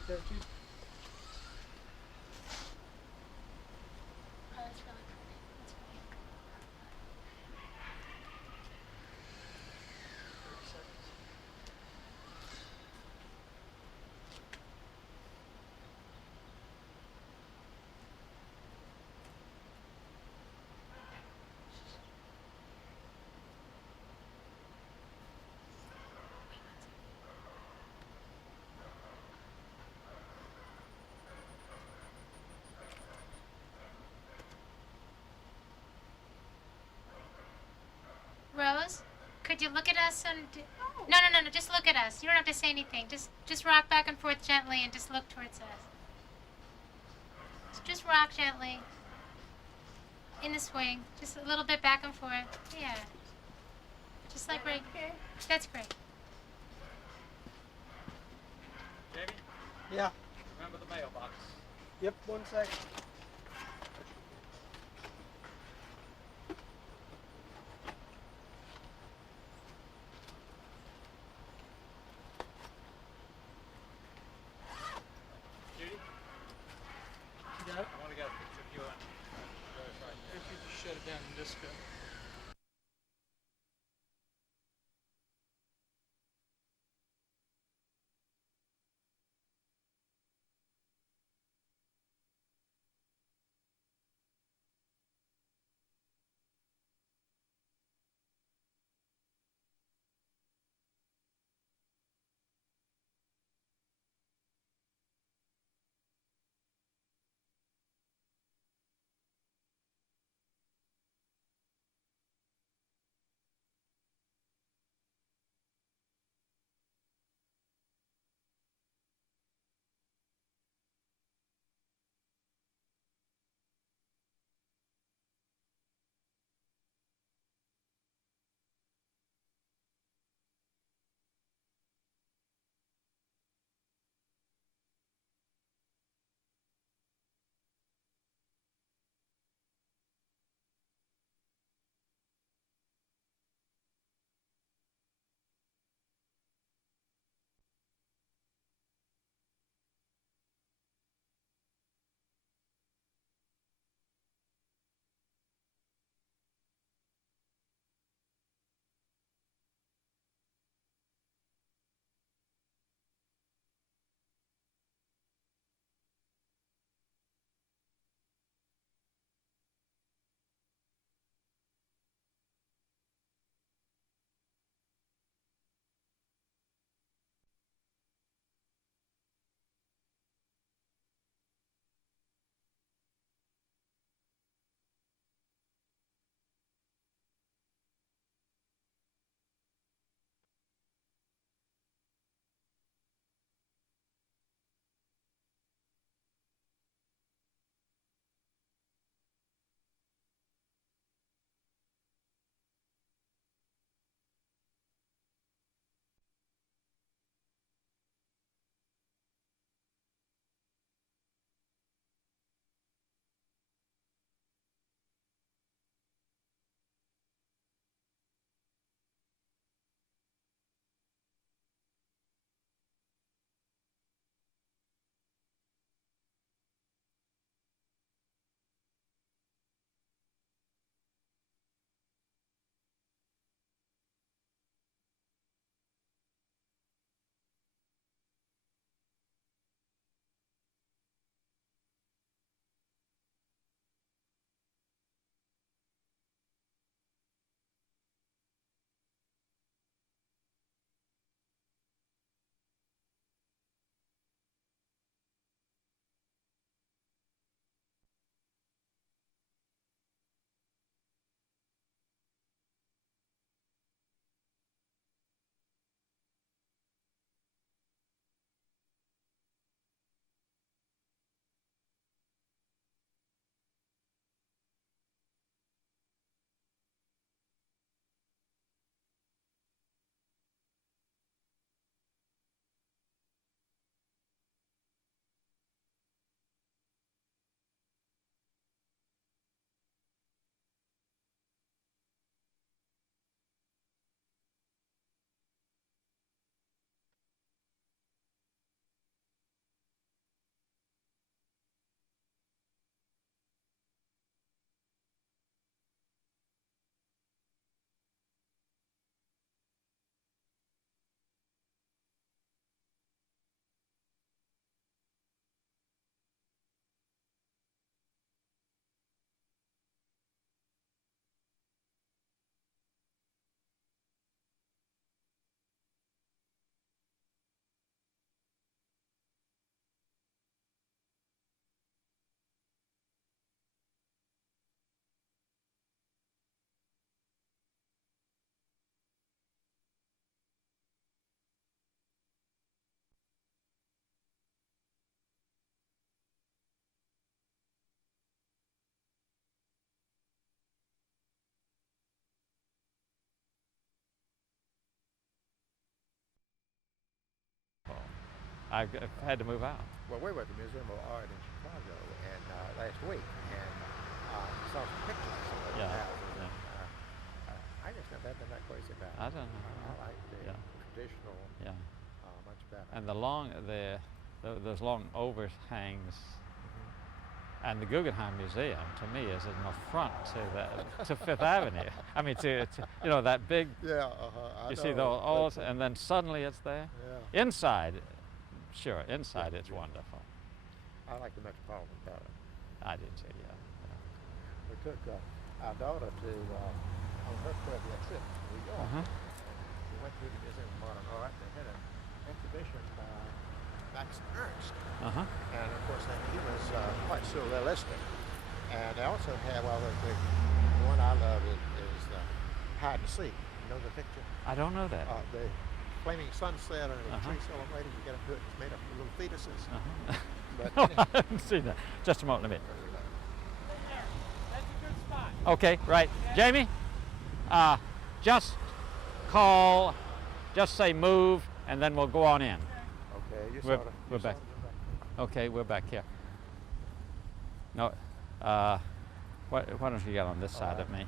right there, too. Oh, that's really pretty. That's really cool. 30 seconds. Rose, could you look at us and... Oh. No, no, no, no, just look at us. You don't have to say anything. Just rock back and forth gently and just look towards us. Just rock gently. In the swing. Just a little bit back and forth. Yeah. Just like right... Okay. That's great. Jamie, Yeah. remember the mailbox. Yep, 1 sec. Judy, You got it? I want to get a picture of you and Rose right there. If you just shut it down and just go. I've had to move out. Well, we were at the Museum of Art in Chicago and last week, and saw some pictures of some of the Yeah, houses. yeah. And, I just never been that crazy about it. I don't know. I like the Yeah. traditional Yeah. much better. And those long overhangs, Mhm. and the Guggenheim Museum to me is an affront to Fifth Avenue. I mean, to that big. Yeah, I You know. see all, and then suddenly it's there. Yeah. Inside, sure, inside it's Yeah. wonderful. I like the Metropolitan better. I do too. Yeah. We took our daughter to on her 12-year trip to New York. Uh-huh. We went to the Museum of Modern Art. They had an exhibition by Max Ernst, Uh-huh. and of course he was quite surrealistic. And they also have the one I love is Hide and Seek. You know the picture? I don't know that. The flaming sunset and the Uh-huh. tree celebrating. You get into it. It's made up of little fetuses. Uh-huh. But No, I haven't seen that. Just a moment, let me. That's a good spot. Okay, right. Jamie, just just say move, and then we'll go on in. okay, you We're- sort of. we're back. Okay, we're back here. No, why don't you get on this side of me?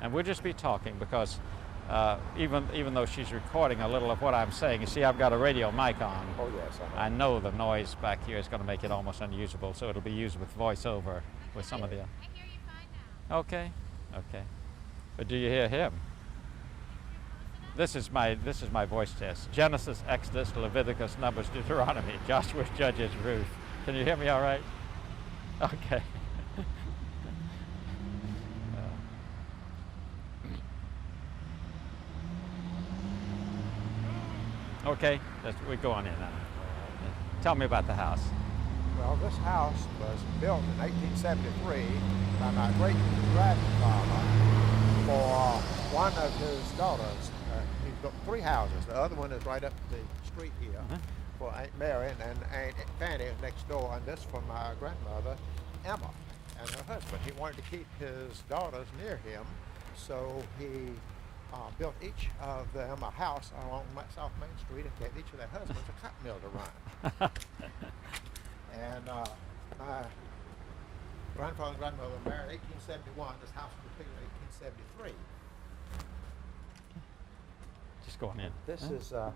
And we'll just be talking because even though she's recording a little of what I'm saying, you see I've got a radio mic on. Oh yes, I know the noise back here is going to make it almost unusable, so it'll be used with voiceover with some of the. I hear you fine now. Okay, okay. But do you hear him? This is my voice test. Genesis, Exodus, Leviticus, Numbers, Deuteronomy, Joshua, Judges, Ruth. Can you hear me all right? Okay. Okay, we go on in now. Tell me about the house. Well, this house was built in 1873 by my great-grandfather for one of his daughters. He built 3 houses. The other one is right up the street here for Aunt Mary and Aunt Fanny next door, and this for my grandmother, Emma, and her husband. He wanted to keep his daughters near him, so he built each of them a house along South Main Street and gave each of their husbands a cotton mill to run. And my grandfather and grandmother were married in 1871. This house was completed in 1873. Just go on in. This is, of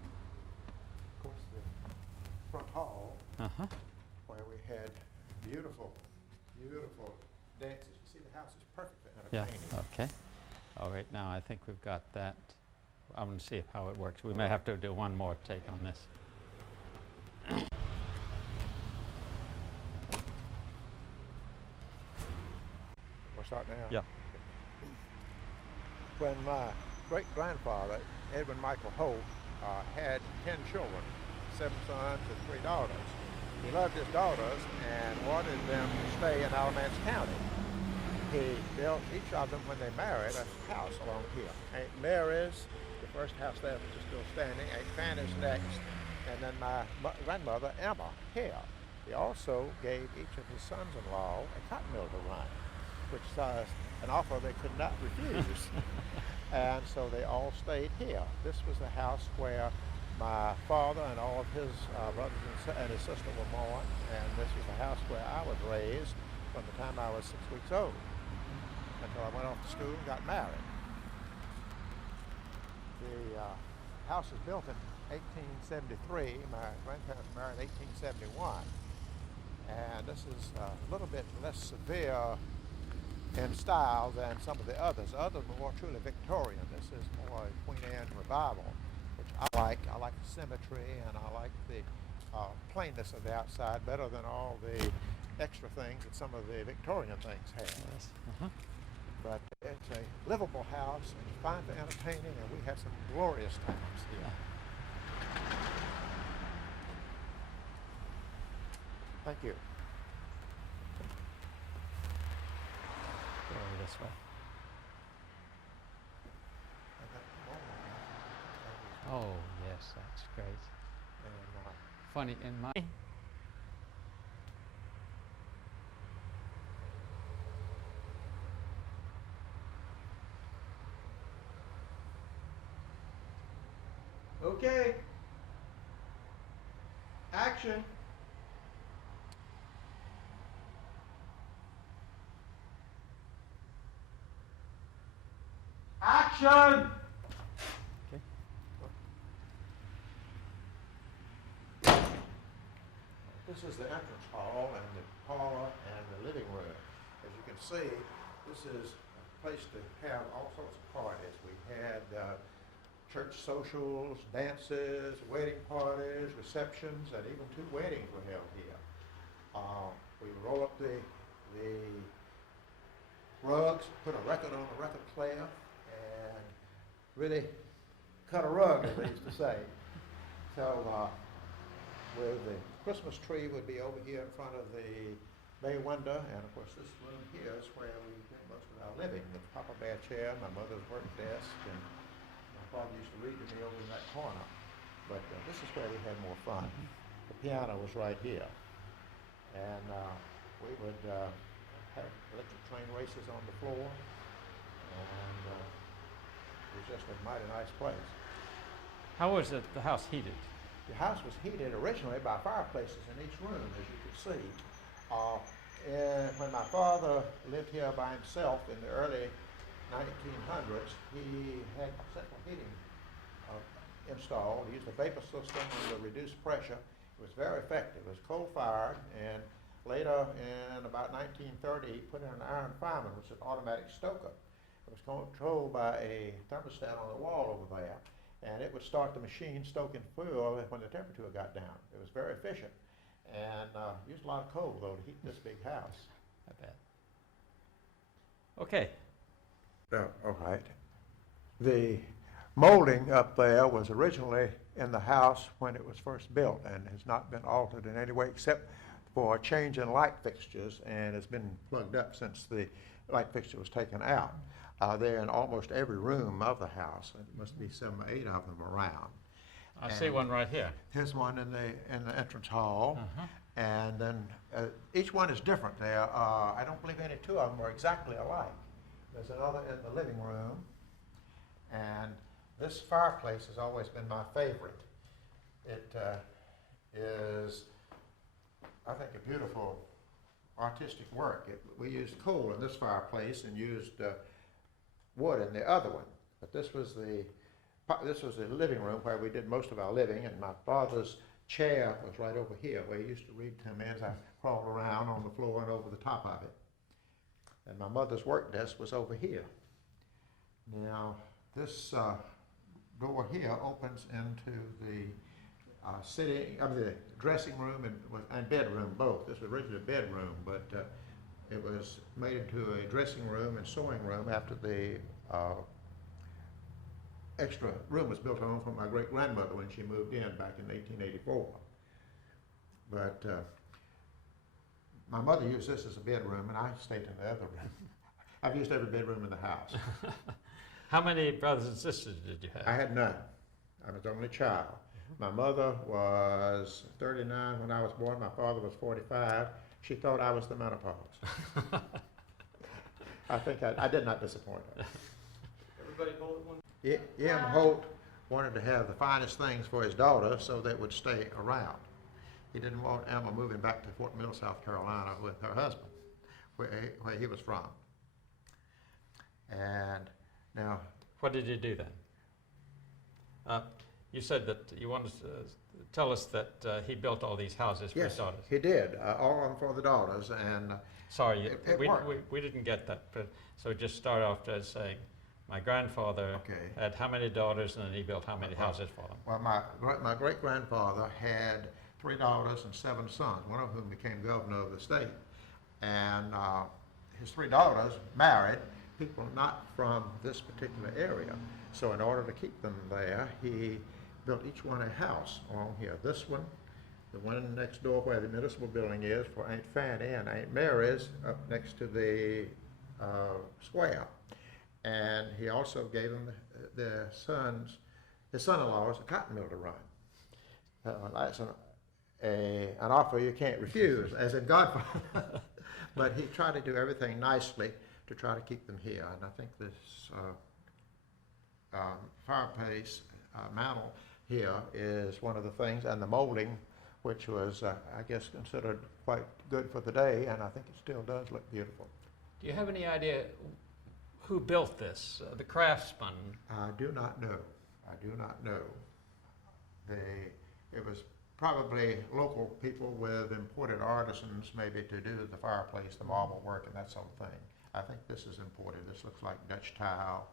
course, the front hall Uh-huh. where we had beautiful, beautiful dances. You see, the house is perfect for Yeah, entertaining. okay. All right, now I think we've got that. I'm going to see how it works. We may have to do one more take on this. We'll start now. Yeah. When my great-grandfather, Edwin Michael Holt, had 10 children, 7 sons and 3 daughters. He loved his daughters and wanted them to stay in Alamance County. He built each of them, when they married, a house along here. Aunt Mary's, the first house there, which is still standing. Aunt Fanny's next, and then my grandmother, Emma, here. He also gave each of his sons-in-law a cotton mill to run, which was an offer they could not refuse. And so they all stayed here. This was the house where my father and all of his brothers and his sister were born, and this was the house where I was raised from the time I was 6 weeks old until I went off to school and got married. The house was built in 1873. My grandparents married in 1871. And this is a little bit less severe in style than some of the others. Others were more truly Victorian. This is more a Queen Anne revival, which I like. I like the symmetry, and I like the plainness of the outside better than all the extra things that some of the Victorian things have. Yes. Uh-huh. But it's a livable house, and it's fine for entertaining, and we had some glorious times here. Thank you. Go over this way. And that moment, Oh, yes, that's great. and, Funny, in my... Okay. Action. Action! This is the entrance hall and the parlor and the living room. As you can see, this is a place to have all sorts of parties. We had church socials, dances, wedding parties, receptions, and even 2 weddings were held here. We would roll up the rugs, put a record on the record player, and really cut a rug, as they used to say. So with the Christmas tree would be over here in front of the bay window, and of course this room here is where we did most of our living. The Papa Bear chair, my mother's work desk, and my father used to read to me over in that corner. But this is where we had more fun. The piano was right here, and we would have electric train races on the floor, and it was just a mighty nice place. How was the house heated? The house was heated originally by fireplaces in each room, as you can see. When my father lived here by himself in the early 1900s, he had central heating installed. He used a vapor system under reduced pressure. It was very effective. It was coal-fired, and later in about 1930, he put in an iron fireman, which is an automatic stoker. It was controlled by a thermostat on the wall over there, and it would start the machine stoking fuel when the temperature got down. It was very efficient, and used a lot of coal, though, to heat this big house. I bet. Okay. All right. The molding up there was originally in the house when it was first built and has not been altered in any way except for a change in light fixtures, and it's been plugged up since the light fixture was taken out. They're in almost every room of the house. There must be 7 or 8 of them around. I see one right here. Here's one in the entrance hall, and then each one is different. There, I don't believe any 2 of them are exactly alike. There's another in the living room, and this fireplace has always been my favorite. It is, I think, a beautiful artistic work. We used coal in this fireplace and used wood in the other one, but this was the living room where we did most of our living, and my father's chair was right over here where he used to read to me as I crawled around on the floor and over the top of it. And my mother's work desk was over here. Now this door here opens into the dressing room and bedroom both. This was originally a bedroom, but it was made into a dressing room and sewing room after the extra room was built on from my great-grandmother when she moved in back in 1884. But my mother used this as a bedroom, and I stayed in the other room. I've used every bedroom in the house. How many brothers and sisters did you have? I had none. I was the only child. My mother was 39 when I was born. My father was 45. She thought I was the menopause. I think I did not disappoint her. Everybody hold it one. E.M. Holt wanted to have the finest things for his daughter so they would stay around. He didn't want Emma moving back to Fort Mill, South Carolina with her husband, where he was from. And now... What did you do then? You said that you wanted to tell us that he built all these houses for his daughters. Yes, he did, all of them for the daughters, and Sorry, it worked. we didn't get that. But, so just start off as saying, my grandfather had how many daughters, and then he built how many houses for them? Well, my great-grandfather had 3 daughters and 7 sons, one of whom became governor of the state. And his 3 daughters married people not from this particular area. So in order to keep them there, he built each one a house along here. This one, the one next door where the municipal building is for Aunt Fanny and Aunt Mary's up next to the square. And he also gave them his son-in-laws a cotton mill to run. That's an offer you can't refuse, as in Godfather. But he tried to do everything nicely to try to keep them here. And I think this fireplace mantle here is one of the things, and the molding which was, I guess, considered quite good for the day, and I think it still does look beautiful. Do you have any idea who built this, the craftsman? I do not know. I do not know. It was probably local people with imported artisans, maybe to do the fireplace, the marble work, and that sort of thing. I think this is imported. This looks like Dutch tile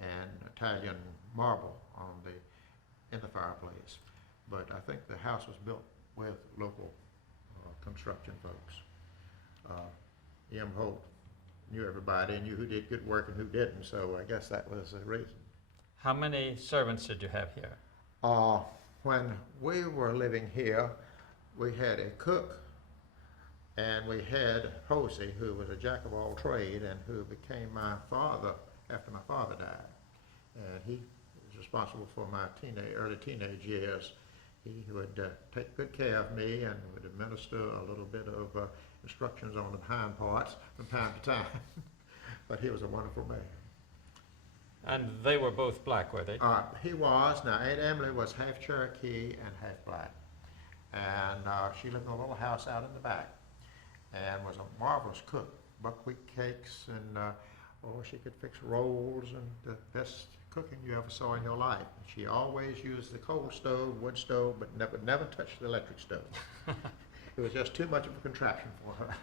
and Italian marble in the fireplace. But I think the house was built with local construction folks. E.M. Holt knew everybody and knew who did good work and who didn't, so I guess that was the reason. How many servants did you have here? When we were living here, we had a cook and we had Hosey, who was a jack of all trade and who became my father after my father died. And he was responsible for my early teenage years. He would take good care of me and would administer a little bit of instructions on the hind parts from time to time. But he was a wonderful man. And they were both black, were they? He was. Now, Aunt Emily was half Cherokee and half black. And she lived in a little house out in the back and was a marvelous cook. Buckwheat cakes and, she could fix rolls and the best cooking you ever saw in your life. And she always used the coal stove, wood stove, but never touched the electric stove. It was just too much of a contraption for her.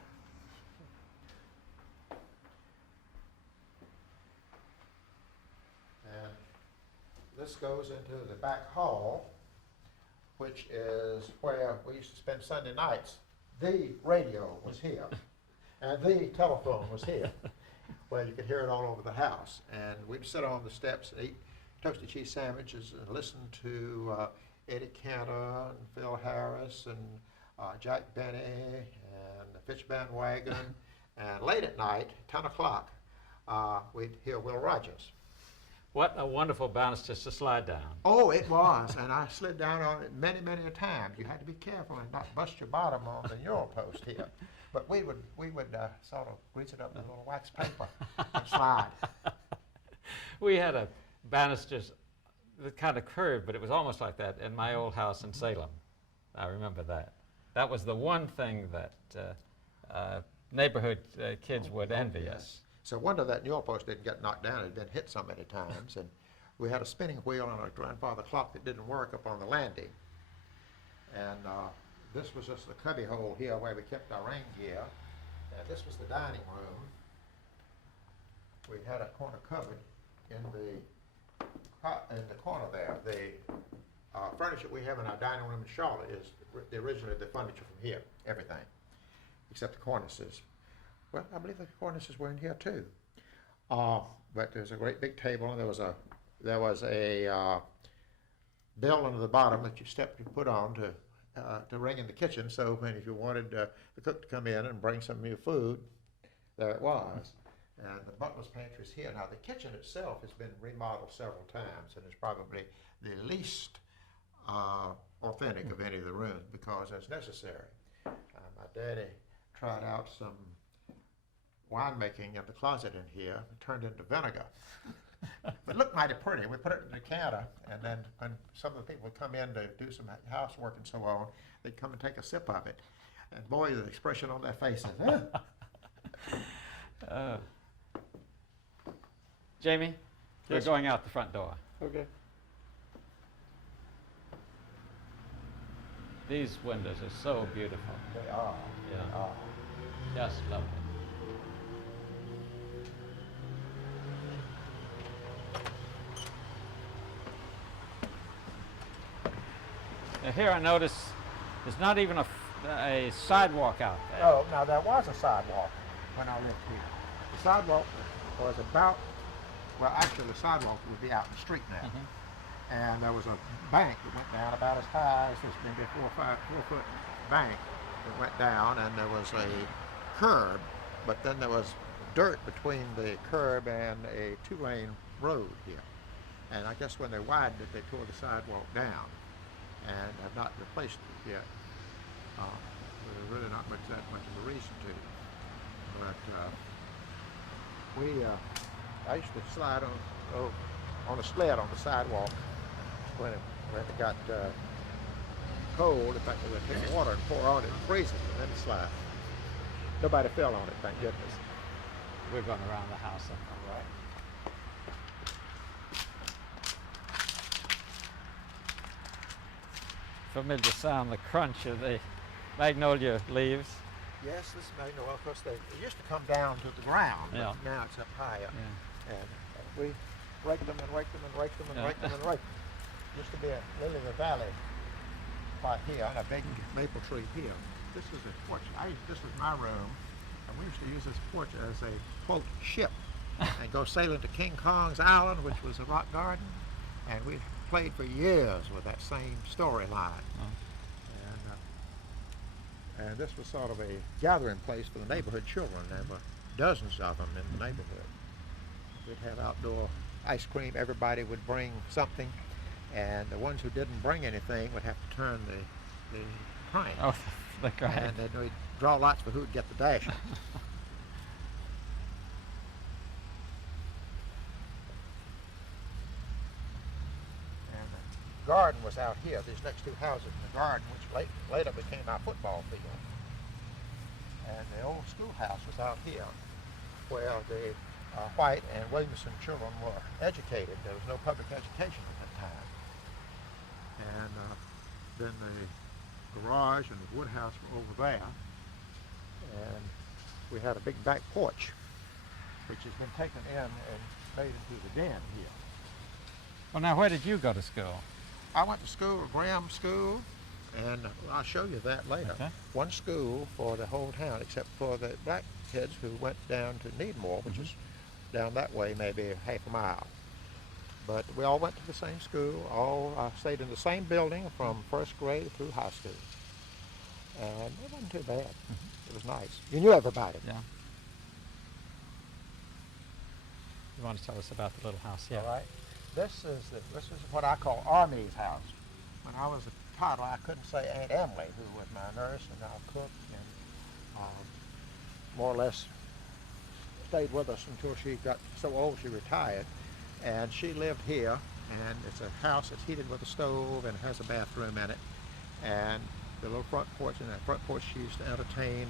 And this goes into the back hall, which is where we used to spend Sunday nights. The radio was here, and the telephone was here, where you could hear it all over the house. And we'd sit on the steps and eat toasted cheese sandwiches and listen to Eddie Cantor and Phil Harris and Jack Benny and the Fitch Bandwagon. And late at night, 10 o'clock, we'd hear Will Rogers. What a wonderful banister to slide down. Oh, it was, and I slid down on it many, many a times. You had to be careful and not bust your bottom on the Euro post here. But we would sort of grease it up with a little wax paper and slide. We had a banister that kind of curved, but it was almost like that in my old house in Salem. I remember that. That was the one thing that neighborhood kids would envy us. So wonder that New York post didn't get knocked down. It had been hit so many times. And we had a spinning wheel on our grandfather clock that didn't work up on the landing. And this was just the cubby hole here where we kept our rain gear. And this was the dining room. We had a corner cupboard in the corner there. The furniture we have in our dining room in Charlotte is originally the furniture from here, everything, except the cornices. Well, I believe the cornices were in here too. But there's a great big table, and there was a bell under the bottom that you stepped and put on to ring in the kitchen. So when if you wanted the cook to come in and bring some of your food, there it was. And the butler's pantry is here. Now the kitchen itself has been remodeled several times, and it's probably the least authentic of any of the rooms because it's necessary. My daddy tried out some winemaking in the closet in here, turned into vinegar. It looked mighty pretty. We put it in a decanter, and then when some of the people would come in to do some housework and so on, they'd come and take a sip of it. And boy, the expression on their faces. Jamie, we're Yes. going out the front door. Okay. These windows are so beautiful. They are. Yeah. They are. Just lovely. Now here I notice there's not even a sidewalk out there. Oh, now there was a sidewalk when I lived here. The sidewalk was about, well, actually the sidewalk would be out in the street now. Mm-hmm. And there was a bank that went down about as high as this, maybe a 4-foot bank that went down, and there was a curb, but then there was dirt between the curb and a 2-lane road here. And I guess when they widened it, they tore the sidewalk down and have not replaced it yet. There's really not that much of a reason to. But I used to slide on a sled on the sidewalk when it got cold. In fact, they would take water and pour on it and freeze it, and then slide. Nobody fell on it, thank goodness. We're going around the house. All right. Familiar sound, the crunch of the magnolia leaves. Yes, this is magnolia. Of course, it used to come down to the ground, but Yeah. now it's up higher. Yeah. And we rake them and rake them and rake them and Yeah. rake them and rake them. Used to be a lily of the valley right here and a big maple tree here. This is a porch. This is my room, and we used to use this porch as a, quote, ship and go sailing to King Kong's Island, which was a rock garden, and we played for years with that same storyline. Oh. And this was sort of a gathering place for the neighborhood children. There were dozens of them in the neighborhood. We'd have outdoor ice cream. Everybody would bring something, and the ones who didn't bring anything would have to turn the crank. Oh, the crank. And then we'd draw lots for who'd get the dashing. And the garden was out here, these next two houses in the garden, which later became our football field. And the old schoolhouse was out here, where the White and Williamson children were educated. There was no public education at that time. And then the garage and the woodhouse were over there. And we had a big back porch, which has been taken in and made into the den here. Well, now, where did you go to school? I went to school, Graham School, and I'll show you that later. Okay. One school for the whole town, except for the black kids who went down to Needmore, which is down that way, maybe half a mile. But we all went to the same school, all stayed in the same building from first grade through high school. And it wasn't too bad. It was nice. You knew everybody. Yeah. You want to tell us about the little house? Yeah. All right. This is what I call Army's house. When I was a toddler, I couldn't say Aunt Emily, who was my nurse and our cook, and more or less stayed with us until she got so old she retired. And she lived here, and it's a house that's heated with a stove and has a bathroom in it. And the little front porch, and that front porch, she used to entertain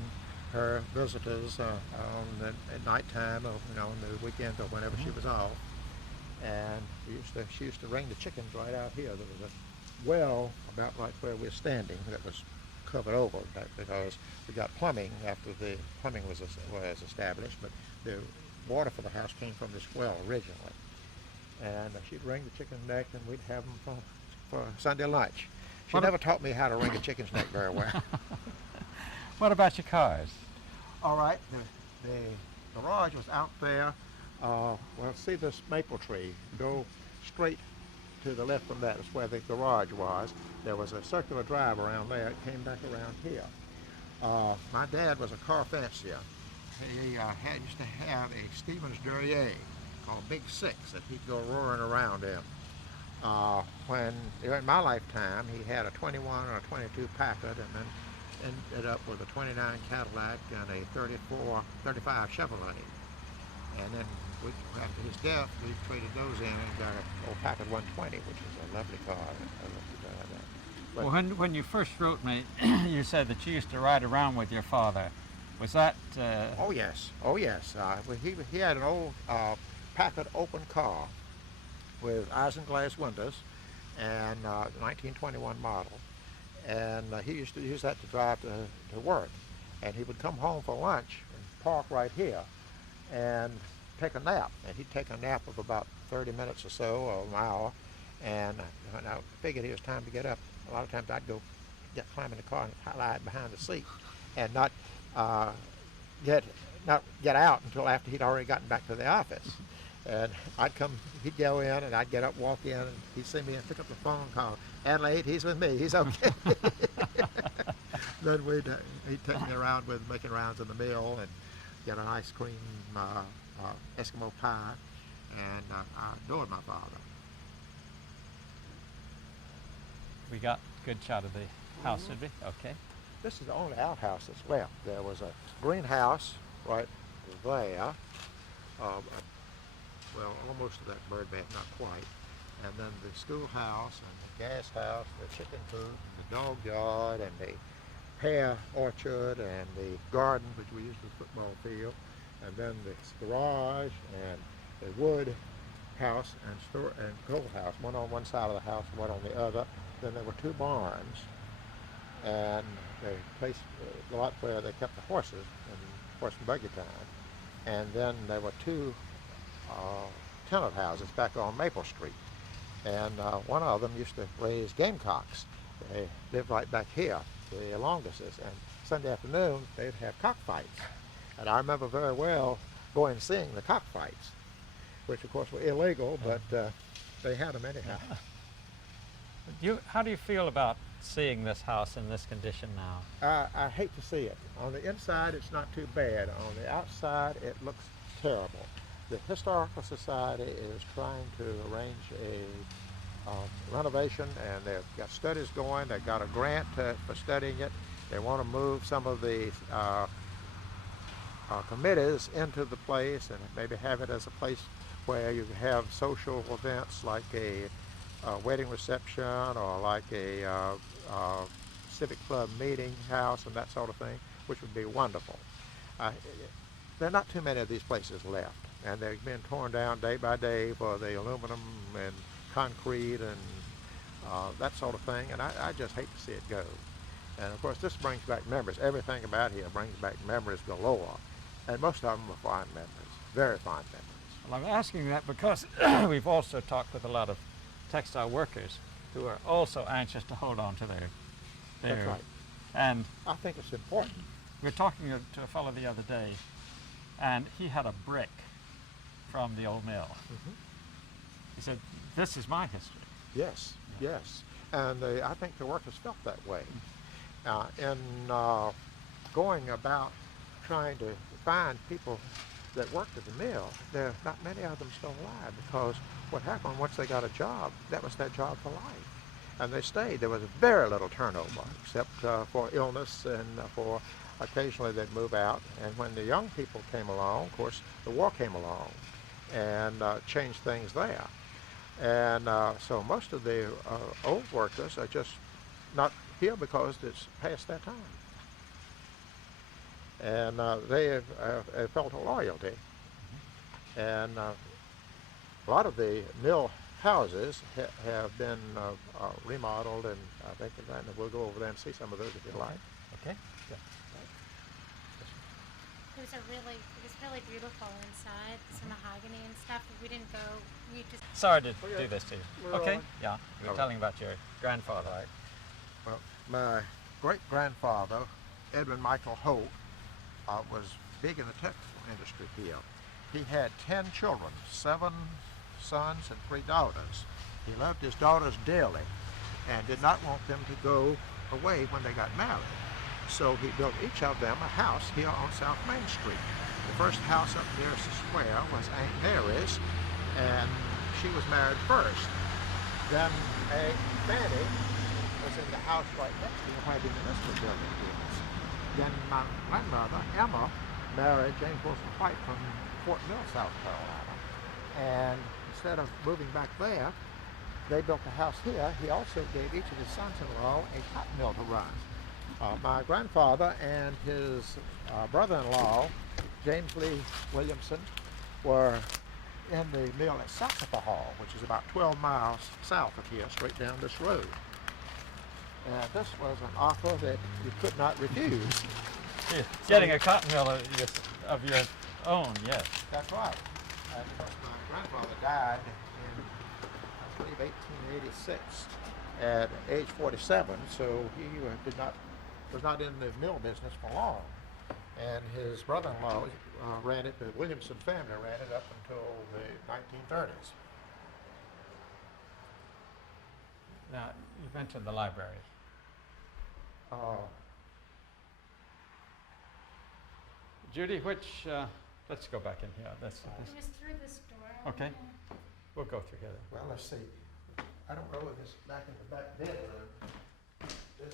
her visitors at nighttime, or on the weekends, or whenever she was off. And she used to ring the chickens right out here. There was a well about right where we're standing that was covered over because we got plumbing after the plumbing was established, but the water for the house came from this well originally. And she'd ring the chicken neck, and we'd have them for Sunday lunch. She never taught me how to ring a chicken's neck very well. What about your cars? All right, the garage was out there. Well, see this maple tree? Go straight to the left from that. That's where the garage was. There was a circular drive around there. It came back around here. My dad was a car fancier. He used to have a Stevens Duryea called Big Six that he'd go roaring around in. When during my lifetime, he had a 21 or a 22 Packard, and then ended up with a 29 Cadillac and a 35 Chevrolet. And then after his death, we traded those in and got an old Packard 120, which is a lovely car. I love to drive that. But Well, when you first wrote me, you said that you used to ride around with your father. Was that? oh yes, oh yes. He had an old Packard open car with isinglass windows and 1921 model, and he used to use that to drive to work. And he would come home for lunch and park right here and take a nap. And he'd take a nap of about 30 minutes or so, or an hour. And when I figured it was time to get up, a lot of times I'd go climb in the car and hide behind the seat and not get out until after he'd already gotten back to the office. And he'd go in, and I'd get up, walk in, and he'd see me and pick up the phone and call, Adelaide, he's with me, he's okay. Then he'd take me around with making rounds in the mill and get an ice cream Eskimo pie, and I adored my father. We got a good shot of the house, did we? Okay. This is the only outhouse that's left. There was a greenhouse right there, well, almost to that bird bath, not quite. And then the schoolhouse and the gas house, the chicken coop, and the dog yard and the pear orchard and the garden, which we used as a football field, and then the garage and the wood house and store and coal house, one on one side of the house, one on the other. Then there were two barns and the place, the lot where they kept the horses and horse and buggy time. And then there were two tenant houses back on Maple Street. And one of them used to raise gamecocks. They lived right back here, the Longuses. And Sunday afternoon, they'd have cockfights. And I remember very well going and seeing the cockfights, which of course were illegal, but they had them anyhow. How do you feel about seeing this house in this condition now? I hate to see it. On the inside, it's not too bad. On the outside, it looks terrible. The Historical Society is trying to arrange a renovation, and they've got studies going. They've got a grant for studying it. They want to move some of the committees into the place and maybe have it as a place where you have social events like a wedding reception or like a civic club meeting house and that sort of thing, which would be wonderful. There are not too many of these places left, and they've been torn down day by day for the aluminum and concrete and that sort of thing, and I just hate to see it go. And of course this brings back memories. Everything about here brings back memories galore, and most of them are fond memories, very fond memories. Well, I'm asking that because we've also talked with a lot of textile workers who are also anxious to hold on to their That's right. And I think it's important. we were talking to a fellow the other day, and he had a brick from the old mill. Mm-hmm. He said, "This is my history." Yes, yes. And I think the workers felt that way. In going about trying to find people that worked at the mill, there are not many of them still alive, because what happened once they got a job, that was their job for life. And they stayed. There was very little turnover, except for illness and for occasionally they'd move out. And when the young people came along, of course, the war came along and changed things there. And so most of the old workers are just not here because it's past their time. And they have felt a loyalty. And a lot of the mill houses have been remodeled, and I think we'll go over there and see some of those if you like. Okay. Yeah. It was really beautiful inside, some mahogany and stuff. But we didn't go. We just. Sorry to Okay. do this to you. We're Okay. on. Yeah. You were All telling about your grandfather. Right. Well, my great-grandfather, Edwin Michael Holt, was big in the textile industry here. He had 10 children, 7 sons and 3 daughters. He loved his daughters dearly and did not want them to go away when they got married. So he built each of them a house here on South Main Street. The first house up nearest the square was Aunt Mary's, and she was married first. Then Aunt Fanny was in the house right next to where the municipal building is. Then my grandmother, Emma, married James Wilson White from Fort Mill, South Carolina. And instead of moving back there, they built a house here. He also gave each of his sons-in-law a cotton mill to run. My grandfather and his brother-in-law, James Lee Williamson, were in the mill at Hall, which is about 12 miles south of here, straight down this road. And this was an offer that you could not refuse. Yeah. Getting a cotton mill of your own, yes. That's right. And of course, my grandfather died in, I believe, 1886 at age 47, so he was not in the mill business for long. And his brother-in-law ran it, the Williamson family ran it up until the 1930s. Now, you mentioned the library. Judy, let's go back in here. It was through this door. Okay. We'll go through here. Well, let's see. I don't know if it's back in the back bedroom. This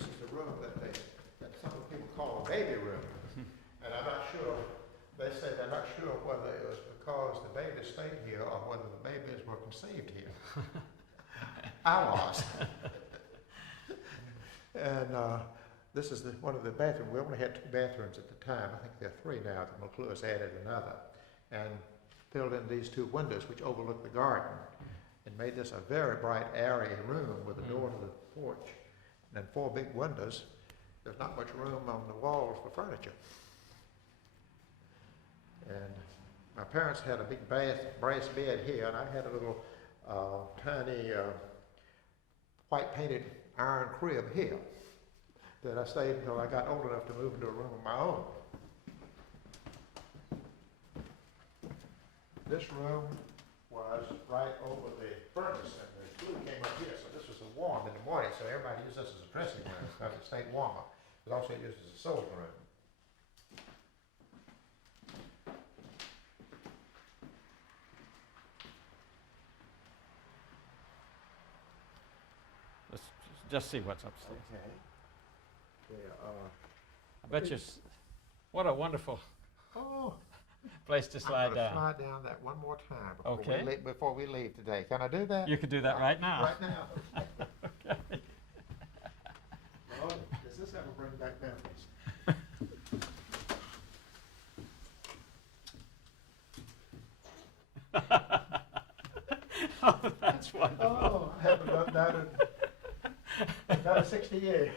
is the room that some people call a baby room. And I'm not sure, they say they're not sure whether it was because the baby stayed here or whether the babies were conceived here. I was. And this is one of the bathrooms. We only had 2 bathrooms at the time. I think there are 3 now. The McClure's added another. And filled in these 2 windows which overlook the garden and made this a very bright, airy room with a door to the porch. And then 4 big windows. There's not much room on the walls for furniture. And my parents had a big brass bed here, and I had a little tiny white painted iron crib here that I stayed until I got old enough to move into a room of my own. This room was right over the furnace, and the flue came up here, so this was warm in the morning, so everybody used this as a dressing room because it stayed warmer. It was also used as a sewing room. Let's just see what's upstairs. Okay. Yeah, I bet you, what a wonderful oh, place to slide I'm down. slide down that one more time Okay. Before we leave today. Can I do that? You could do that right now. Right now. Okay. Lord, does this ever bring back memories? Oh, that's wonderful. Oh, I haven't done that in about 60 years.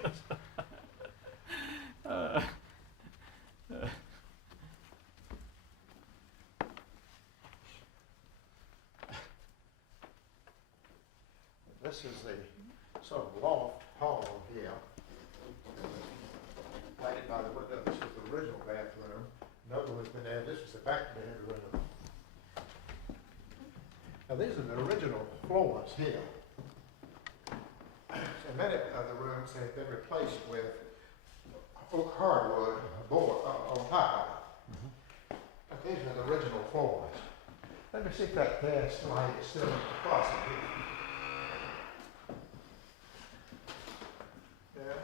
This is the sort of loft hall here. Lighted by the window. This is the original bathroom. Another one's been added. This is the back bedroom. Now these are the original floors here. So many of the rooms have been replaced with oak hardwood board on top. But these are the original floors. Let me see if that gas light is still in the closet here. Yeah.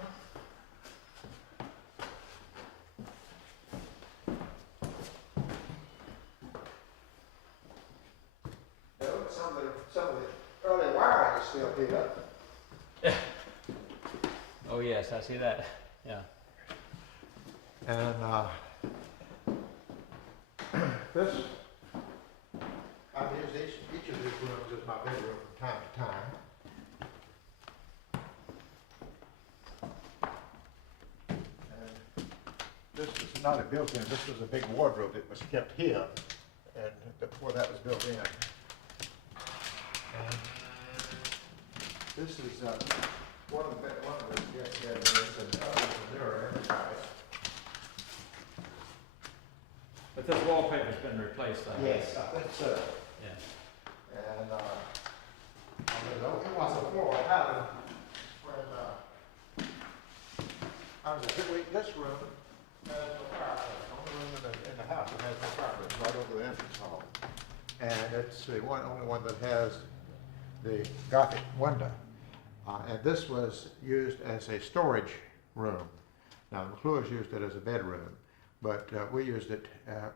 Some of the early wiring is still here. Oh yes, I see that. Yeah. And this, I've used each of these rooms as my bedroom from time to time. And this is not a built-in, this was a big wardrobe that was kept here, and before that was built in. And this is one of the guest bedrooms, and the other is a mirror inside. But this wallpaper's been replaced, I guess. Yes, I think so. Yeah. And it was a floor pattern when I was this room has no fireplace. The only room in the house that has no fireplace, right over the entrance hall. And it's the only one that has the Gothic window. And this was used as a storage room. Now, the McClure's used it as a bedroom, but we used it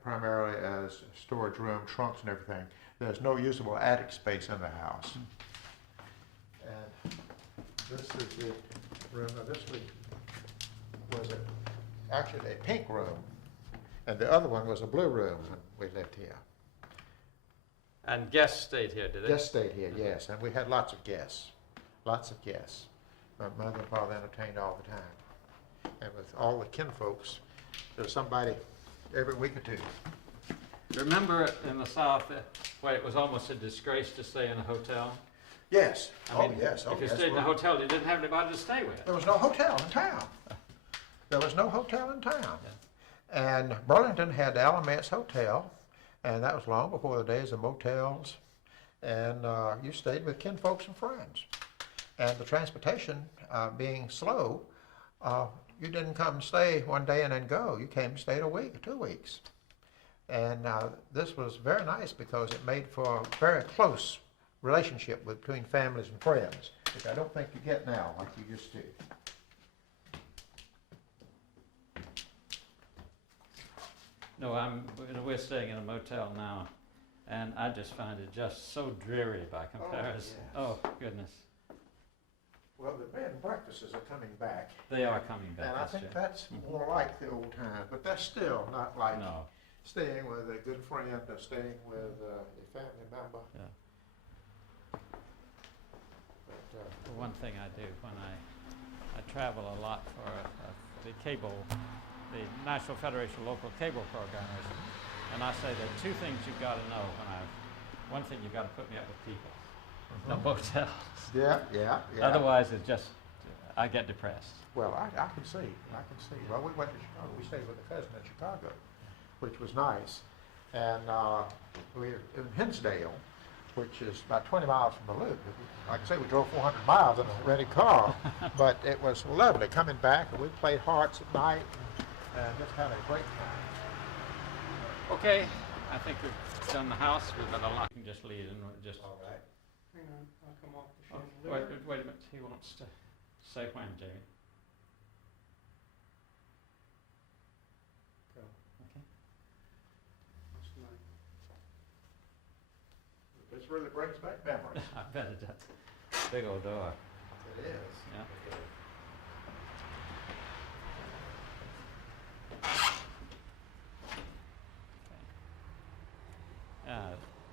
primarily as a storage room, trunks and everything. There's no usable attic space in the house. And this is the room. Now, this was actually a pink room, and the other one was a blue room when we lived here. And guests stayed here, did they? Guests stayed here, yes, and we had lots of guests. Lots of guests. My mother and father entertained all the time. And with all the kinfolks, there was somebody every week or two. Remember in the South where it was almost a disgrace to stay in a hotel? Yes. I mean, if you stayed in a hotel, you didn't have anybody to stay with. There was no hotel in town. There was no hotel in town. Yeah. And Burlington had the Alamance Hotel, and that was long before the days of motels. And you stayed with kinfolks and friends. And the transportation being slow, you didn't come and stay one day and then go. You came and stayed a week or 2 weeks. And this was very nice because it made for a very close relationship between families and friends, which I don't think you get now like you used to. No, we're staying in a motel now. And I just find it just so dreary by comparison. yes. Oh, goodness. Well, the bed and breakfasts are coming back. They are coming back. And I that's think true. that's more like the old times, but that's still not like No. staying with a good friend or staying with a family member. Yeah. But, One thing I do when I travel a lot for the cable, the National Federation of Local Cable Programmers, and I say there are two things you've got to know one thing you've got to put me up with people, no motels. yeah. Otherwise it's just, I get depressed. Well, I can see. Well, we went to Chicago. We stayed with a cousin in Chicago, which was nice. And we were in Hinsdale, which is about 20 miles from the loop. Like I say, we drove 400 miles in a rented car, but it was lovely coming back. And we played hearts at night and just had a great time. Okay, I think we've done the house. We've got a lot. You can just leave and just. All right. Hang on, I'll come off the Oh, chandelier. wait a minute. He wants to say when, Jamie. Go. Okay. It's nice. This really brings back memories. I bet it does. Big old door. It is. Yeah.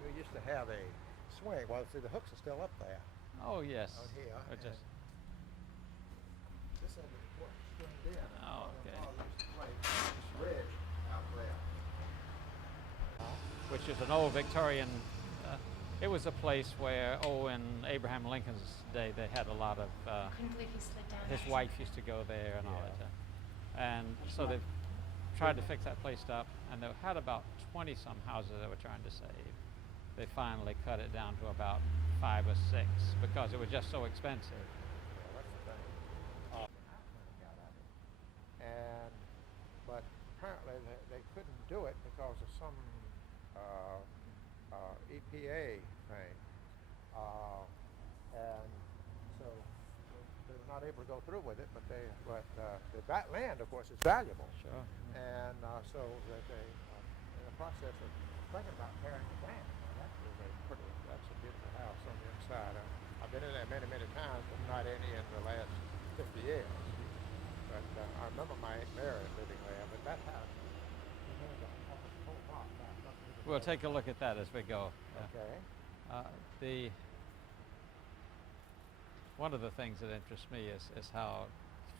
We used to have a swing. Well, see, the hooks are still up there. Oh yes. Out here. Or just. This end is what stringed in. Oh, okay. Used to play this ridge out there. Which is an old Victorian. It was a place where, in Abraham Lincoln's day, they had a lot of. Couldn't believe he slid down. His wife used to go there and all that stuff. And so they tried to fix that place up, and they had about 20-some houses they were trying to save. They finally cut it down to about 5 or 6 because it was just so expensive. Yeah, that's the thing. But apparently they couldn't do it because of some EPA thing, and so they were not able to go through with it. But that land, of course, is valuable. Sure. And so that they, in the process of thinking about tearing it down. That's a beautiful house on the inside. I've been in there many, many times, but not any in the last 50 years. But I remember my Aunt Mary living there. But that house, We'll take a look at that as we go. Okay. One of the things that interests me is how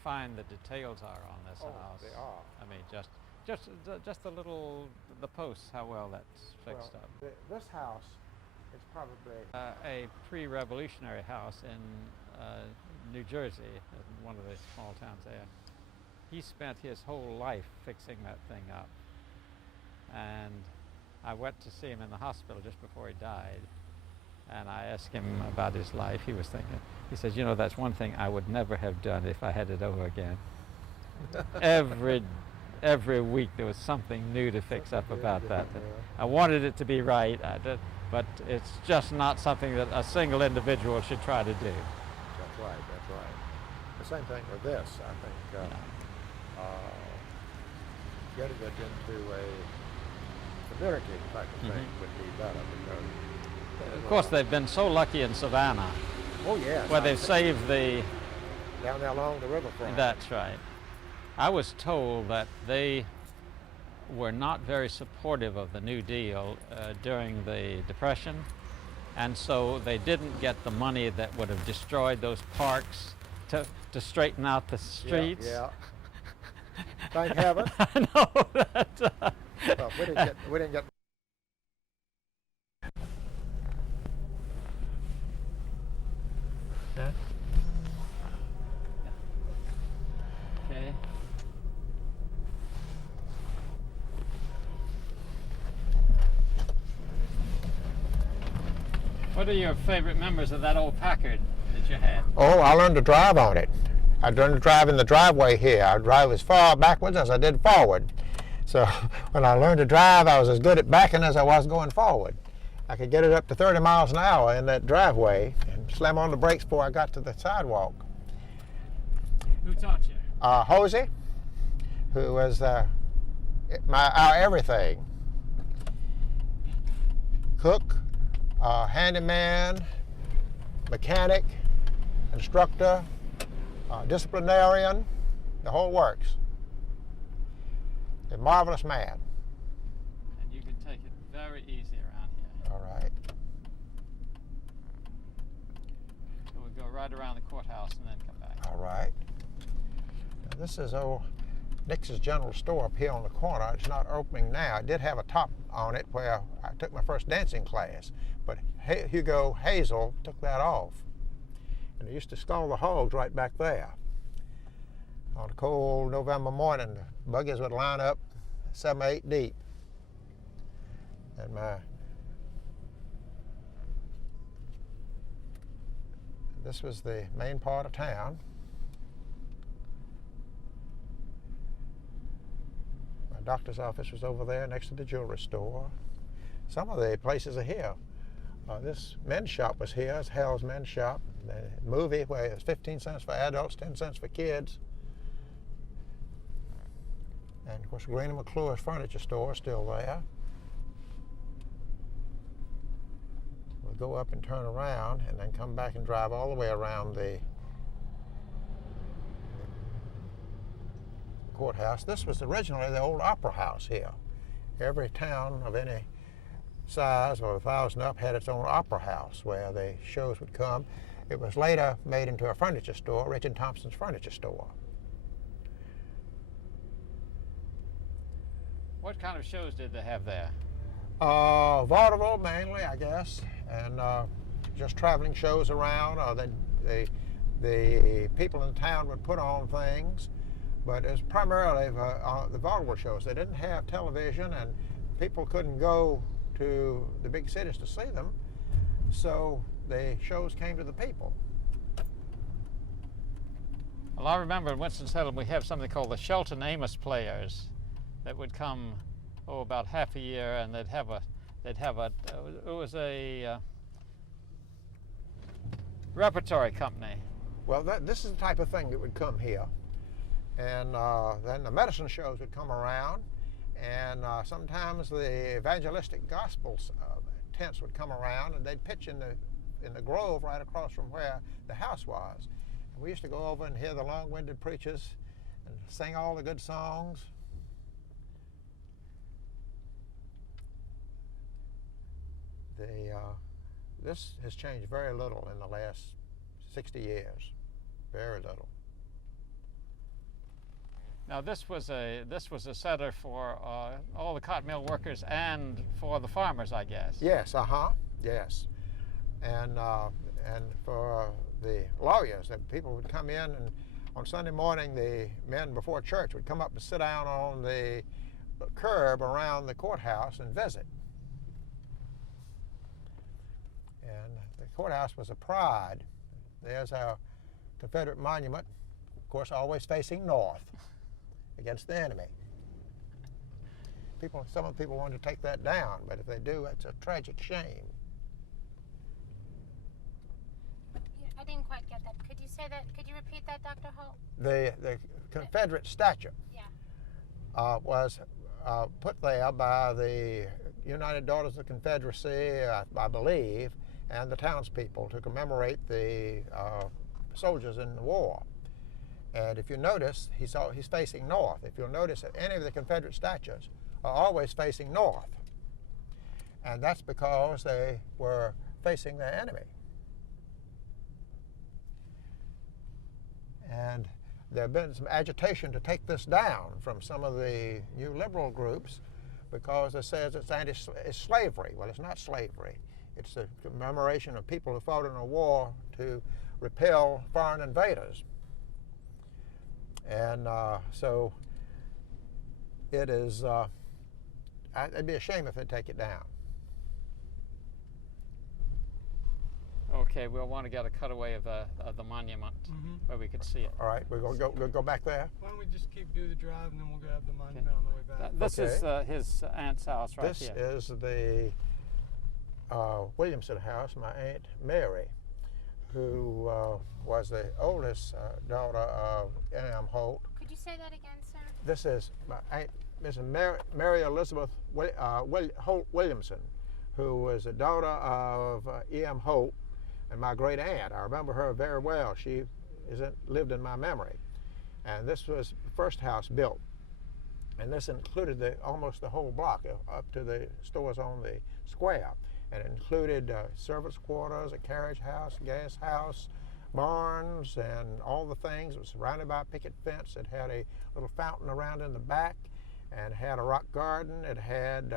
fine the details are on this house. They are. I mean, just the posts, how well that's fixed up. This house is probably A pre-revolutionary house in New Jersey, in one of the small towns there. He spent his whole life fixing that thing up. And I went to see him in the hospital just before he died. And I asked him about his life. He was thinking, he says, that's one thing I would never have done if I had it over again. Every week there was something new to fix up about that. I wanted it to be right, but it's just not something that a single individual should try to do. That's right. The same thing with this. I think getting it into a community type of thing would be better because. Of course, they've been so lucky in Savannah. Oh yes. Where they've saved the. Down there along the riverfront. That's right. I was told that they were not very supportive of the New Deal during the Depression, and so they didn't get the money that would have destroyed those parks to straighten out the streets. Yeah. Thank heaven. I know that. Well, we didn't get. Okay. Okay. What are your favorite members of that old Packard that you had? Oh, I learned to drive on it. I learned to drive in the driveway here. I drive as far backwards as I did forward. So when I learned to drive, I was as good at backing as I was going forward. I could get it up to 30 miles an hour in that driveway and slam on the brakes before I got to the sidewalk. Who taught you? Hosey, who was our everything. cook, handyman, mechanic, instructor, disciplinarian, the whole works. A marvelous man. And you can take it very easy around here. All right. So we'll go right around the courthouse and then come back. All right. Now, this is old Nix's General Store up here on the corner. It's not opening now. It did have a top on it where I took my first dancing class, but Hugo Hazel took that off. And they used to stall the hogs right back there. On a cold November morning, the buggies would line up 7 or 8 deep. And this was the main part of town. My doctor's office was over there next to the jewelry store. Some of the places are here. This men's shop was here. It's Hell's Men's Shop. The movie where it was 15 cents for adults, 10 cents for kids. And of course, Green and McClure's furniture store is still there. We'll go up and turn around and then come back and drive all the way around the courthouse. This was originally the old opera house here. Every town of any size or 1,000 up had its own opera house where the shows would come. It was later made into a furniture store, Richard Thompson's Furniture Store. What kind of shows did they have there? Vaudeville mainly, I guess, and just traveling shows around. The people in the town would put on things, but it was primarily the vaudeville shows. They didn't have television, and people couldn't go to the big cities to see them, so the shows came to the people. Well, I remember in Winston-Salem we have something called the Shelton Amos Players that would come about half a year, and it was a repertory company. Well, this is the type of thing that would come here, and then the medicine shows would come around, and sometimes the evangelistic gospel tents would come around, and they'd pitch in the grove right across from where the house was. And we used to go over and hear the long-winded preachers and sing all the good songs. This has changed very little in the last 60 years, very little. Now this was a center for all the cotton mill workers and for the farmers, I guess. Yes, yes, and for the lawyers, that people would come in, and on Sunday morning the men before church would come up and sit down on the curb around the courthouse and visit. And the courthouse was a pride. There's our Confederate monument, of course, always facing north against the enemy. Some of the people want to take that down, but if they do, it's a tragic shame. I didn't quite get that. Could you say that? Could you repeat that, Dr. Holt? The Confederate statue was put there by the United Daughters of the Confederacy, I believe, and the townspeople to commemorate the soldiers in the war. And if you notice, he's facing north. If you'll notice that any of the Confederate statues are always facing north. And that's because they were facing their enemy. And there have been some agitation to take this down from some of the new liberal groups because it says it's slavery. Well, it's not slavery. It's a commemoration of people who fought in a war to repel foreign invaders. And so it is, it'd be a shame if they'd take it down. Okay, we'll want to get a cutaway of the monument where we could see it. All right, we're going to go back there. Why don't we just do the drive and then we'll grab the monument on the way back. This is his aunt's house right here. This is the Williamson house, my Aunt Mary, who was the oldest daughter of N.M. Holt. Could you say that again, sir? This is my Aunt, Mrs. Mary Elizabeth Holt Williamson, who was a daughter of E.M. Hope and my great aunt. I remember her very well. She lived in my memory. And this was the first house built. And this included almost the whole block up to the stores on the square. And it included servants' quarters, a carriage house, gas house, barns, and all the things. It was surrounded by a picket fence. It had a little fountain around in the back, and it had a rock garden. It had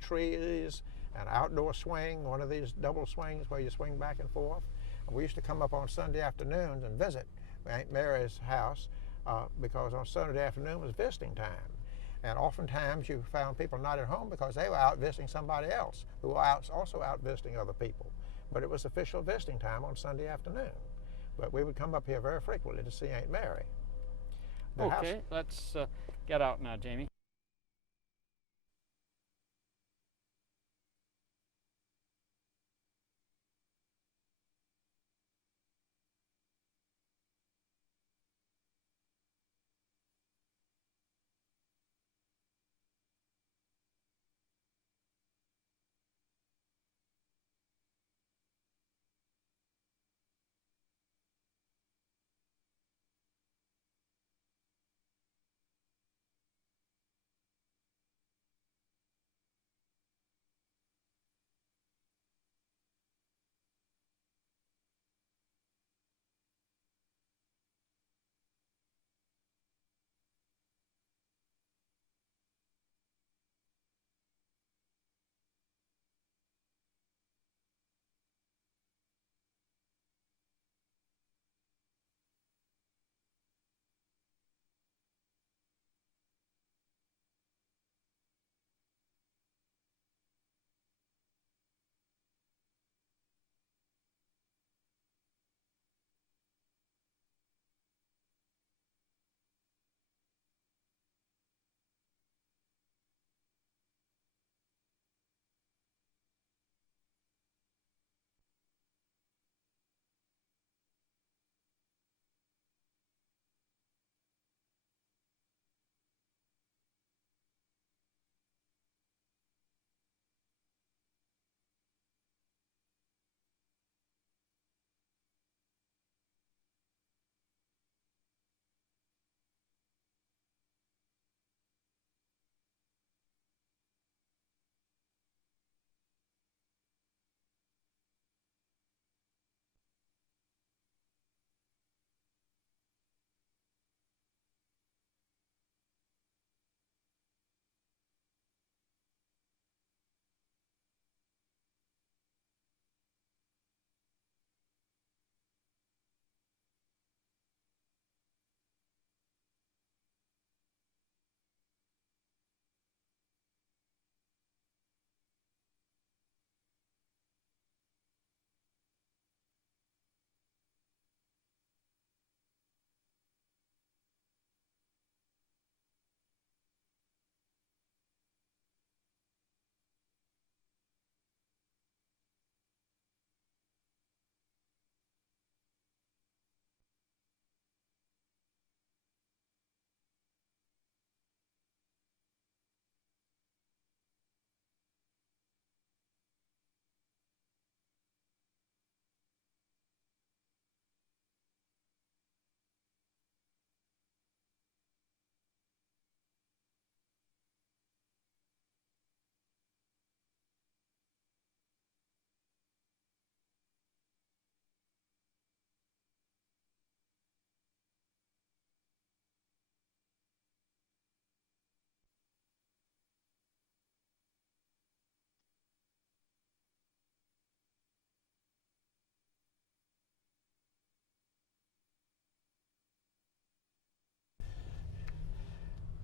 trees, an outdoor swing, one of these double swings where you swing back and forth. And we used to come up on Sunday afternoons and visit Aunt Mary's house because on Sunday afternoon was visiting time. And oftentimes you found people not at home because they were out visiting somebody else who were also out visiting other people. But it was official visiting time on Sunday afternoon. But we would come up here very frequently to see Aunt Mary. Okay, let's get out now, Jamie.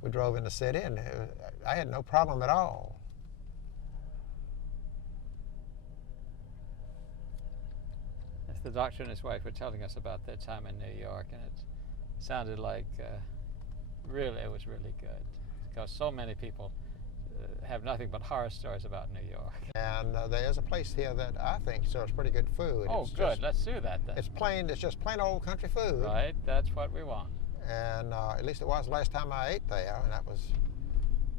We drove in the city, and I had no problem at all. Yes, the doctor and his wife were telling us about their time in New York, and it sounded like it was really good, because so many people have nothing but horror stories about New York. And there's a place here that I think serves pretty good food. Oh, good. Let's do that then. It's just plain old country food. Right. That's what we want. And at least it was the last time I ate there, and that was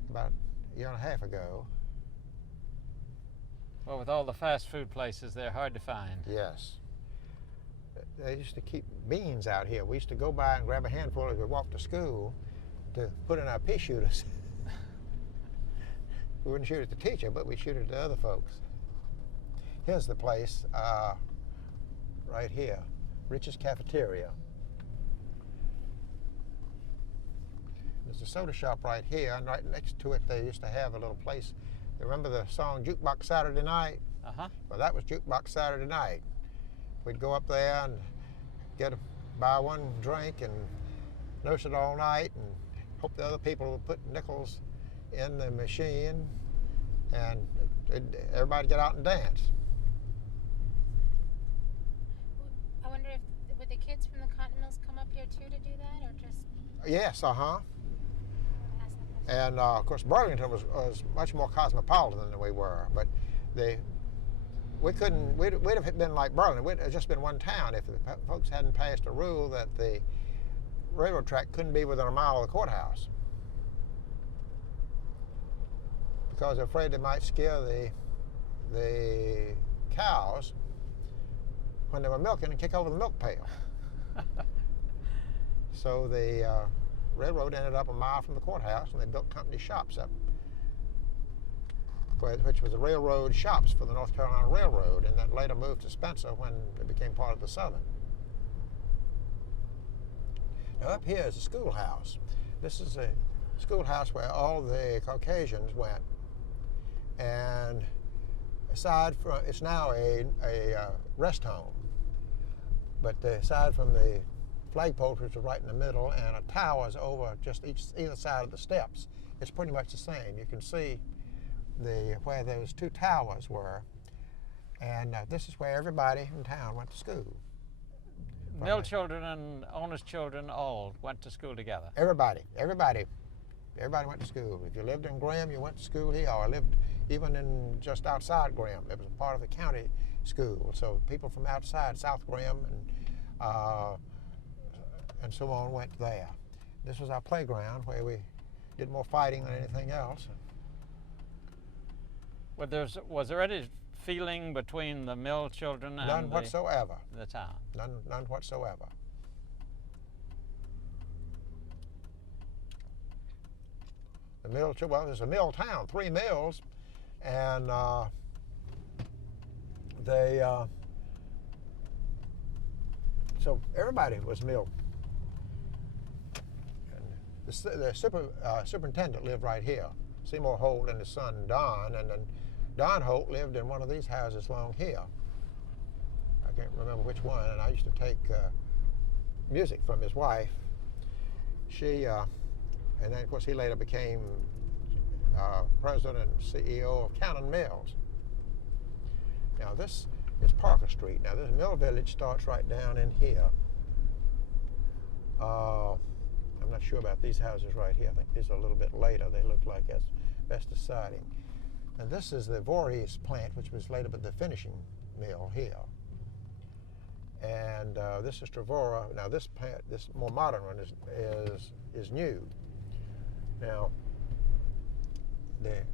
about a year and a half ago. Well, with all the fast food places, they're hard to find. Yes. They used to keep beans out here. We used to go by and grab a handful as we walked to school to put in our pea shooters. We wouldn't shoot at the teacher, but we'd shoot it at other folks. Here's the place right here, Rich's Cafeteria. There's a soda shop right here, and right next to it they used to have a little place. You remember the song Jukebox Saturday Night? Uh-huh. Well, that was Jukebox Saturday Night. We'd go up there and buy one drink and nurse it all night and hope the other people would put nickels in the machine, and everybody get out and dance. I wonder if would the kids from the cotton mills come up here too to do that, or just? Yes, Ask that question. And of course Burlington was much more cosmopolitan than we were, but we'd have been like Burlington. We'd have just been one town if the folks hadn't passed a rule that the railroad track couldn't be within a mile of the courthouse, because they're afraid they might scare the cows when they were milking and kick over the milk pail. So the railroad ended up a mile from the courthouse, and they built company shops up, which was the railroad shops for the North Carolina Railroad, and that later moved to Spencer when it became part of the Southern. Now up here is the schoolhouse. This is a schoolhouse where all the Caucasians went, and aside from, it's now a rest home, but aside from the flagpoles, which are right in the middle, and a tower's over just either side of the steps, it's pretty much the same. You can see where those two towers were, and this is where everybody in town went to school. Mill children and owners' children all went to school together. Everybody went to school. If you lived in Graham, you went to school here, or lived even in just outside Graham. It was a part of the county school, so people from outside South Graham and so on went there. This was our playground where we did more fighting than anything else. Well, was there any feeling between the mill children and None whatsoever. The town? None whatsoever. The mill, well, there's a mill town, 3 mills, and so everybody was mill. And the superintendent lived right here, Seymour Holt and his son Don, and then Don Holt lived in one of these houses along here. I can't remember which one, and I used to take music from his wife. And then of course he later became president and CEO of Cannon Mills. Now this is Parker Street. Now this mill village starts right down in here. I'm not sure about these houses right here. I think these are a little bit later. They look like asbestos siding. And this is the Voorhees plant, which was later the finishing mill here. And this is Trevora. Now this plant, this more modern one, is new. Now the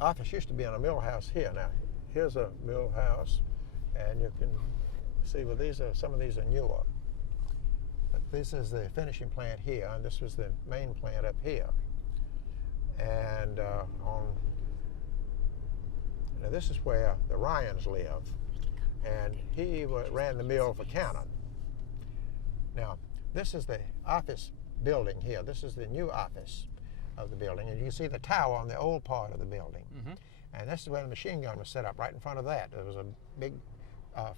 office used to be on a mill house here. Now here's a mill house, and you can see, well, some of these are newer. But this is the finishing plant here, and this was the main plant up here. And now this is where the Ryans live, and he ran the mill for Cannon. Now this is the office building here. This is the new office of the building, and you can see the tower on the old part of the building. Mm-hmm. And this is where the machine gun was set up, right in front of that. There was a big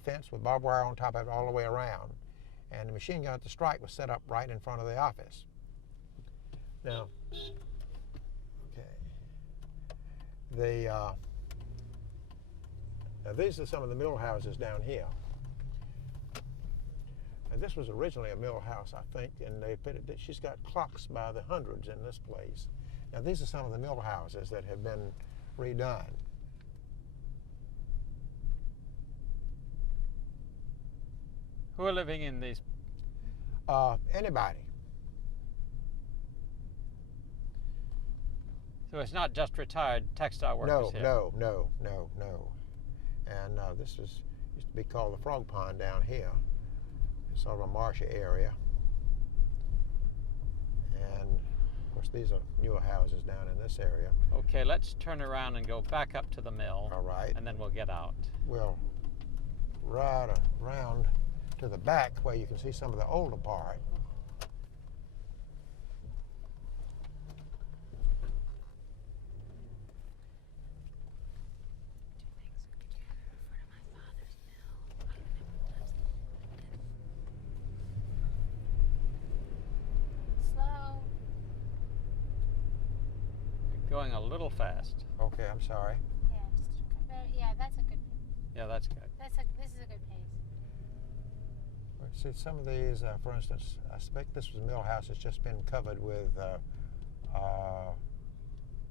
fence with barbed wire on top of it all the way around. And the machine gun at the strike was set up right in front of the office. Now, okay. Now these are some of the mill houses down here. And this was originally a mill house, I think, and she's got clocks by the hundreds in this place. Now these are some of the mill houses that have been redone. Who are living in these? Anybody. So it's not just retired textile workers here? No. And this used to be called the Frog Pond down here. It's sort of a marshy area. And of course these are newer houses down in this area. Okay, let's turn around and go back up to the mill. All right. And then we'll get out. We'll ride around to the back where you can see some of the older part. Slow. Going a little fast. Okay, I'm sorry. Yeah, yeah, that's a good. Yeah, that's good. This is a good pace. See, some of these, for instance, I suspect this was a mill house that's just been covered with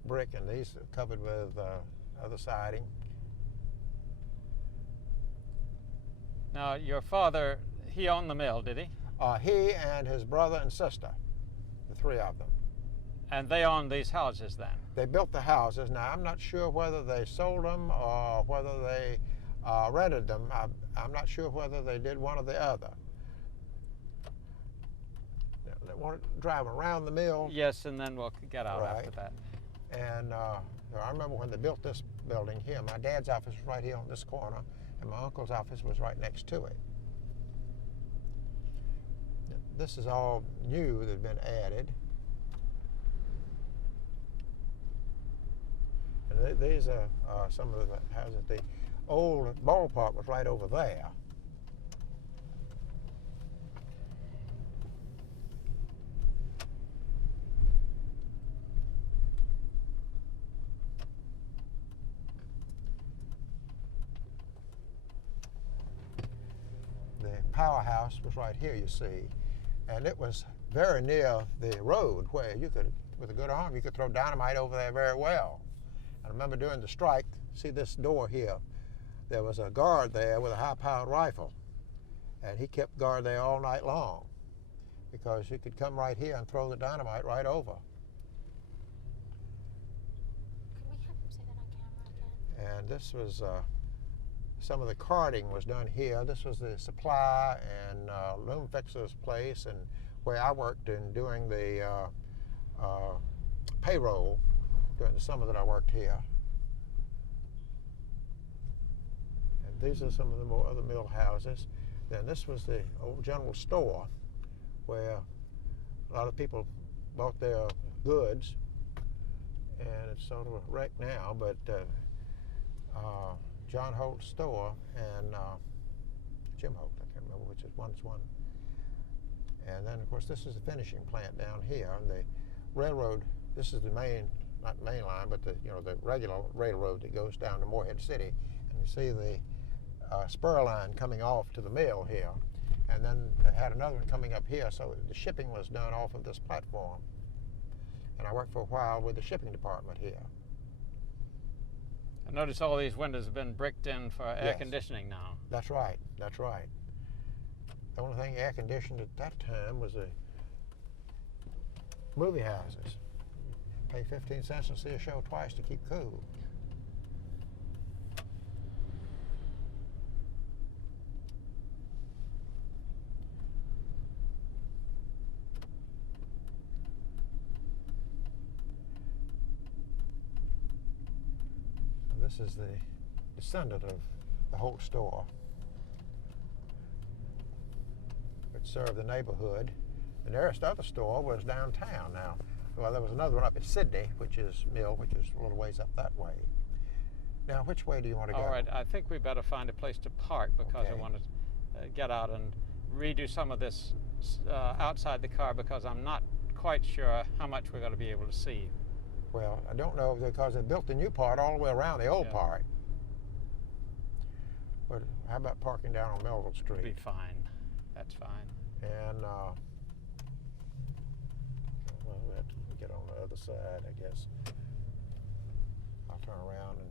brick, and these are covered with other siding. Now, your father, he owned the mill, did he? He and his brother and sister, the three of them. And they owned these houses then? They built the houses. Now, I'm not sure whether they sold them or whether they rented them. I'm not sure whether they did one or the other. They want to drive around the mill. Yes, and then we'll get out Right. after that. And I remember when they built this building here, my dad's office was right here on this corner, and my uncle's office was right next to it. This is all new that had been added. And these are some of the houses. The old ballpark was right over there. The powerhouse was right here, you see, and it was very near the road where you could, with a good arm, you could throw dynamite over there very well. I remember during the strike, see this door here, there was a guard there with a high-powered rifle, and he kept guard there all night long because you could come right here and throw the dynamite right over. Could we have him say that on camera again? And this was some of the carting was done here. This was the supply and loom fixer's place, and where I worked in doing the payroll during the summer that I worked here. And these are some of the more other mill houses. Then this was the old general store where a lot of people bought their goods, and it's sort of a wreck now, but John Holt's store and Jim Holt, I can't remember which is one's one. And then, of course, this is the finishing plant down here, and the railroad. This is the main, not main line, but the the regular railroad that goes down to Morehead City, and you see the spur line coming off to the mill here, and then they had another one coming up here, so the shipping was done off of this platform. And I worked for a while with the shipping department here. I notice all these windows have been bricked in for air Yes. conditioning now. That's right. That's right. The only thing air conditioned at that time was the movie houses. Pay 15 cents to see a show twice to keep cool. And this is the descendant of the Holt store. It served the neighborhood. The nearest other store was downtown now. Well, there was another one up at Sydney, which is Mill, which is a little ways up that way. Now, which way do you want to go? All right, I think we better find a place to park because I Okay. want to get out and redo some of this outside the car because I'm not quite sure how much we're going to be able to see. Well, I don't know because they built the new part all the way around the old Yeah. part. But how about parking down on Melville It'll be Street? fine. That's fine. And, well, we have to get on the other side, I guess. I'll turn around and